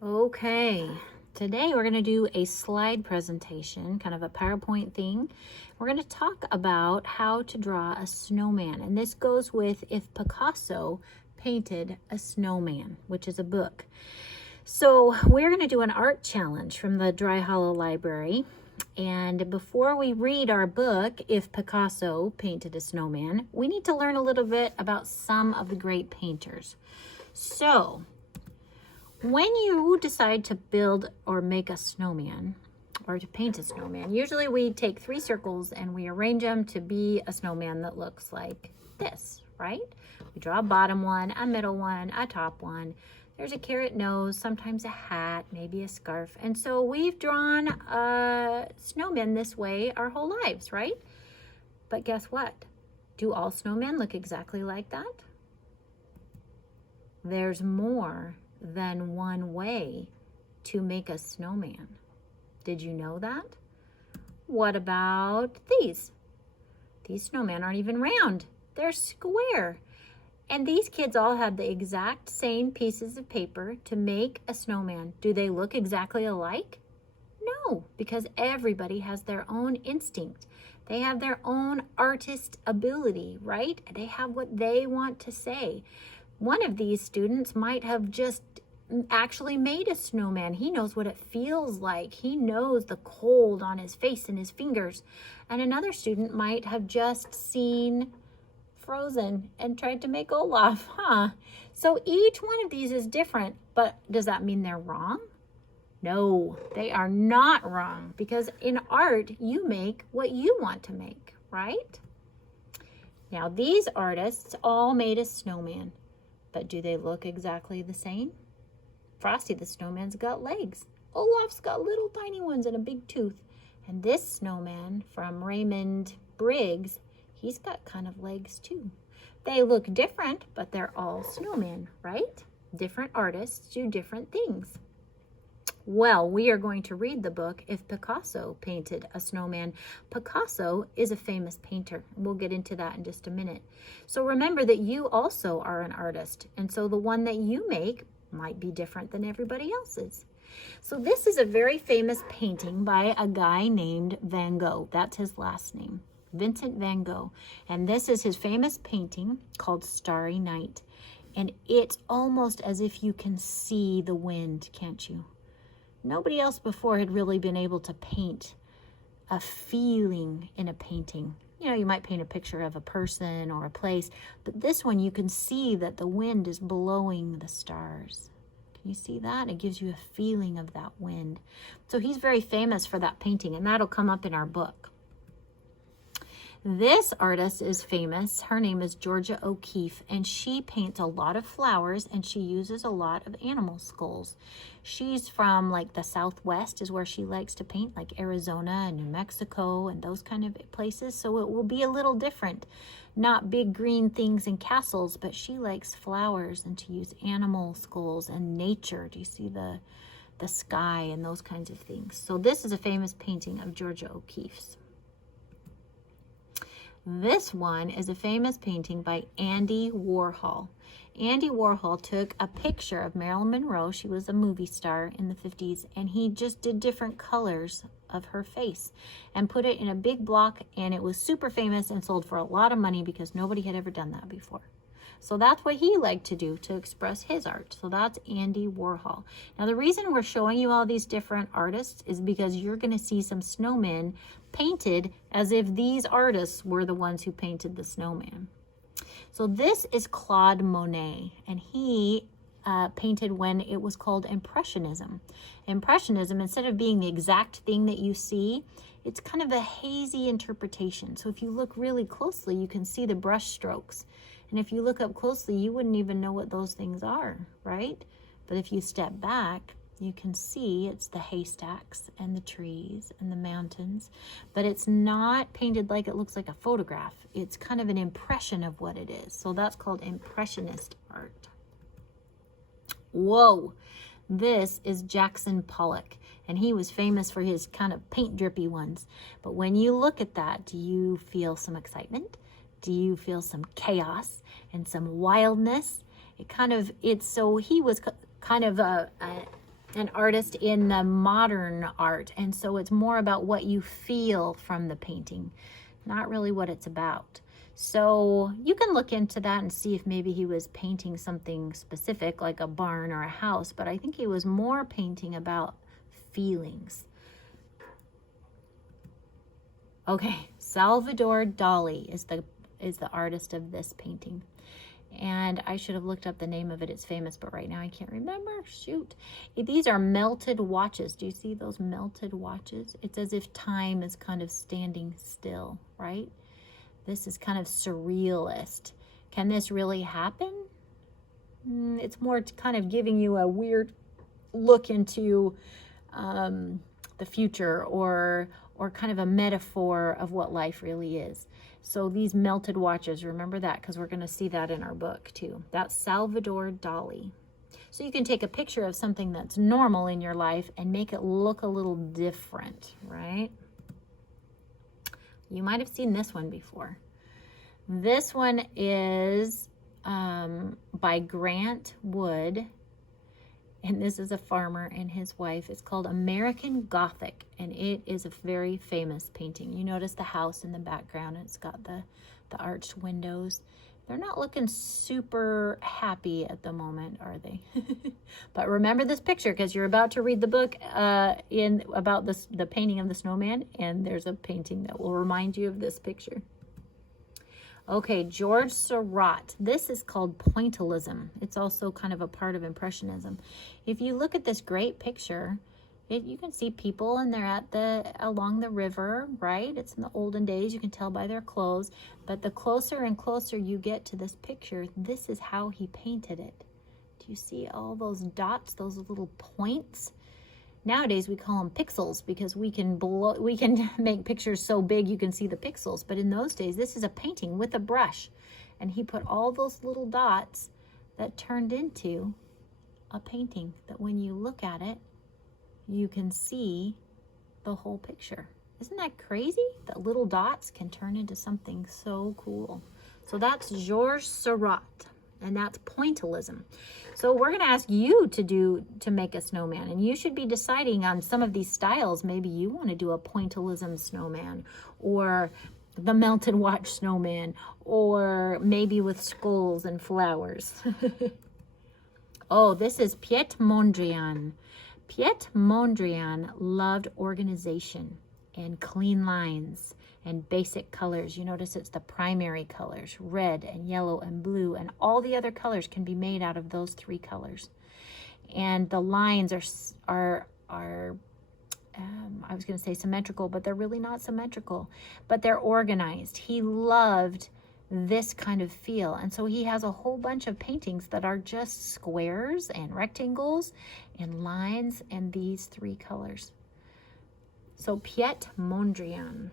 Okay, today we're going to do a slide presentation, kind of a PowerPoint thing. We're going to talk about how to draw a snowman, and this goes with If Picasso Painted a Snowman, which is a book. So we're going to do an art challenge from the Dry Hollow Library. And before we read our book, If Picasso Painted a Snowman, we need to learn a little bit about some of the great painters. So when you decide to build or make a snowman or to paint a snowman, usually we take 3 circles and we arrange them to be a snowman that looks like this, right? We draw a bottom one, a middle one, a top one. There's a carrot nose, sometimes a hat, maybe a scarf. And so we've drawn a snowman this way our whole lives, right? But guess what? Do all snowmen look exactly like that? There's more than one way to make a snowman. Did you know that? What about these? These snowmen aren't even round. They're square. And these kids all had the exact same pieces of paper to make a snowman. Do they look exactly alike? No, because everybody has their own instinct. They have their own artist ability, right? They have what they want to say. One of these students might have just actually made a snowman. He knows what it feels like. He knows the cold on his face and his fingers. And another student might have just seen Frozen and tried to make Olaf, huh? So each one of these is different, but does that mean they're wrong? No, they are not wrong, because in art, you make what you want to make, right? Now, these artists all made a snowman. But do they look exactly the same? Frosty the Snowman's got legs. Olaf's got little tiny ones and a big tooth. And this snowman from Raymond Briggs, he's got kind of legs too. They look different, but they're all snowmen, right? Different artists do different things. Well, we are going to read the book If Picasso Painted a Snowman. Picasso is a famous painter. We'll get into that in just a minute. So remember that you also are an artist, and so the one that you make might be different than everybody else's. So this is a very famous painting by a guy named Van Gogh. That's his last name, Vincent Van Gogh. And this is his famous painting called Starry Night. And it's almost as if you can see the wind, can't you? Nobody else before had really been able to paint a feeling in a painting. You know, you might paint a picture of a person or a place, but this one you can see that the wind is blowing the stars. Can you see that? It gives you a feeling of that wind. So he's very famous for that painting, and that'll come up in our book. This artist is famous. Her name is Georgia O'Keefe, and she paints a lot of flowers, and she uses a lot of animal skulls. She's from like the Southwest is where she likes to paint, like Arizona and New Mexico and those kind of places. So it will be a little different. Not big green things and castles, but she likes flowers and to use animal skulls and nature. Do you see the sky and those kinds of things? So this is a famous painting of Georgia O'Keefe's. This one is a famous painting by Andy Warhol. Andy Warhol took a picture of Marilyn Monroe. She was a movie star in the 50s, and he just did different colors of her face and put it in a big block, and it was super famous and sold for a lot of money because nobody had ever done that before. So that's what he liked to do to express his art. So that's Andy Warhol. Now, the reason we're showing you all these different artists is because you're going to see some snowmen painted as if these artists were the ones who painted the snowman. So this is Claude Monet, and he painted when it was called Impressionism. Impressionism, instead of being the exact thing that you see, it's kind of a hazy interpretation. So if you look really closely, you can see the brush strokes. And if you look up closely, you wouldn't even know what those things are, right? But if you step back, you can see it's the haystacks and the trees and the mountains. But it's not painted like it looks like a photograph. It's kind of an impression of what it is. So that's called Impressionist art. Whoa! This is Jackson Pollock, and he was famous for his kind of paint drippy ones. But when you look at that, do you feel some excitement? Do you feel some chaos and some wildness? So he was kind of an artist in the modern art. And so it's more about what you feel from the painting, not really what it's about. So you can look into that and see if maybe he was painting something specific like a barn or a house, but I think he was more painting about feelings. Okay, Salvador Dali is the artist of this painting. And I should have looked up the name of it. It's famous, but right now I can't remember. Shoot. These are melted watches. Do you see those melted watches? It's as if time is kind of standing still, right? This is kind of surrealist. Can this really happen? It's more kind of giving you a weird look into the future, or kind of a metaphor of what life really is. So these melted watches, remember that, because we're going to see that in our book too. That's Salvador Dali. So you can take a picture of something that's normal in your life and make it look a little different, right? You might have seen this one before. This one is by Grant Wood. And this is a farmer and his wife. It's called American Gothic, and it is a very famous painting. You notice the house in the background, and it's got the arched windows. They're not looking super happy at the moment, are they? But remember this picture, because you're about to read the book about the painting of the snowman, and there's a painting that will remind you of this picture. Okay, George Serrat. This is called pointillism. It's also kind of a part of Impressionism. If you look at this great picture, you can see people, and they're along the river, right? It's in the olden days. You can tell by their clothes. But the closer and closer you get to this picture, this is how he painted it. Do you see all those dots, those little points? Nowadays we call them pixels, because we can make pictures so big you can see the pixels. But in those days, this is a painting with a brush, and he put all those little dots that turned into a painting that when you look at it, you can see the whole picture. Isn't that crazy? That little dots can turn into something so cool. So that's Georges Seurat, and that's pointillism. So we're going to ask you to make a snowman, and you should be deciding on some of these styles. Maybe you want to do a pointillism snowman, or the melted watch snowman, or maybe with skulls and flowers. Oh, this is Piet Mondrian. Piet Mondrian loved organization and clean lines and basic colors. You notice it's the primary colors, red and yellow and blue, and all the other colors can be made out of those three colors. And the lines are I was going to say symmetrical, but they're really not symmetrical, but they're organized. He loved this kind of feel, and so he has a whole bunch of paintings that are just squares and rectangles and lines and these three colors. So Piet Mondrian.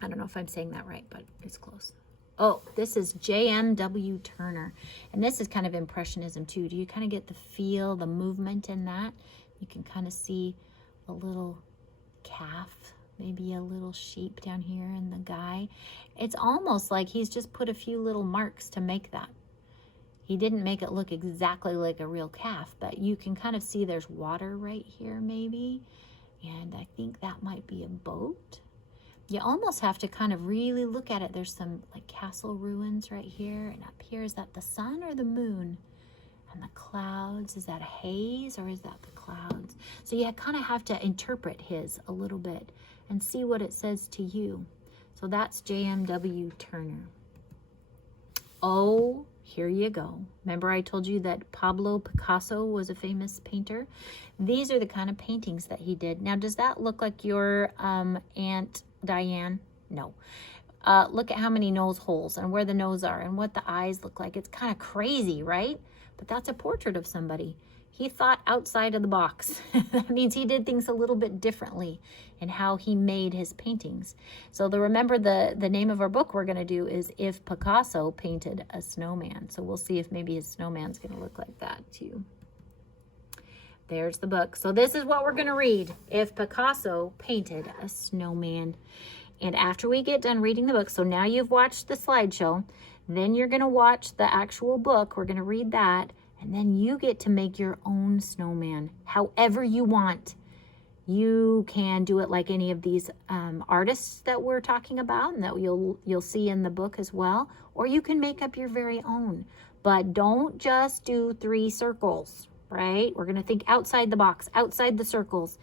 I don't know if I'm saying that right, but it's close. Oh, this is JMW Turner. And this is kind of Impressionism too. Do you kind of get the feel, the movement in that? You can kind of see a little calf, maybe a little sheep down here, and the guy. It's almost like he's just put a few little marks to make that. He didn't make it look exactly like a real calf, but you can kind of see there's water right here maybe. And I think that might be a boat. You almost have to kind of really look at it. There's some like castle ruins right here, and up here, is that the sun or the moon? And the clouds, is that a haze or is that the clouds? So you kind of have to interpret his a little bit and see what it says to you. So that's JMW Turner. Oh, here you go. Remember I told you that Pablo Picasso was a famous painter? These are the kind of paintings that he did. Now, does that look like your Aunt Diane? No. Look at how many nose holes and where the nose are and what the eyes look like. It's kind of crazy, right? But that's a portrait of somebody. He thought outside of the box. That means he did things a little bit differently in how he made his paintings. So remember the name of our book we're going to do is If Picasso Painted a Snowman. So we'll see if maybe his snowman's going to look like that too. There's the book. So this is what we're going to read. If Picasso Painted a Snowman. And after we get done reading the book, so now you've watched the slideshow, then you're going to watch the actual book. We're going to read that. And then you get to make your own snowman however you want. You can do it like any of these artists that we're talking about and that you'll see in the book as well. Or you can make up your very own. But don't just do 3 circles, right? We're going to think outside the box, outside the circles.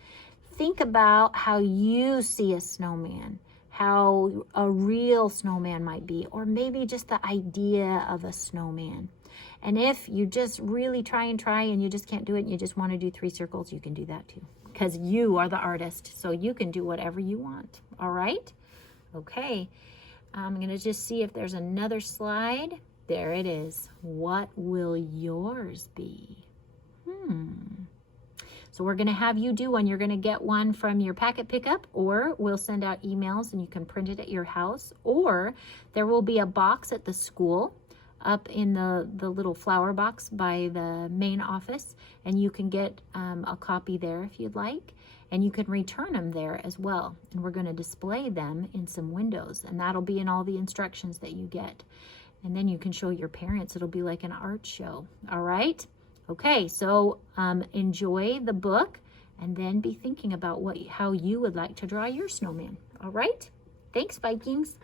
Think about how you see a snowman, how a real snowman might be, or maybe just the idea of a snowman. And if you just really try and you just can't do it and you just want to do 3 circles, you can do that too, because you are the artist, so you can do whatever you want. All right? Okay. I'm going to just see if there's another slide. There it is. What will yours be? So we're going to have you do one. You're going to get one from your packet pickup, or we'll send out emails and you can print it at your house, or there will be a box at the school up in the little flower box by the main office, and you can get a copy there if you'd like, and you can return them there as well. And we're going to display them in some windows, and that'll be in all the instructions that you get. And then you can show your parents. It'll be like an art show. All right? Okay, so enjoy the book and then be thinking about how you would like to draw your snowman. All right? Thanks, Vikings.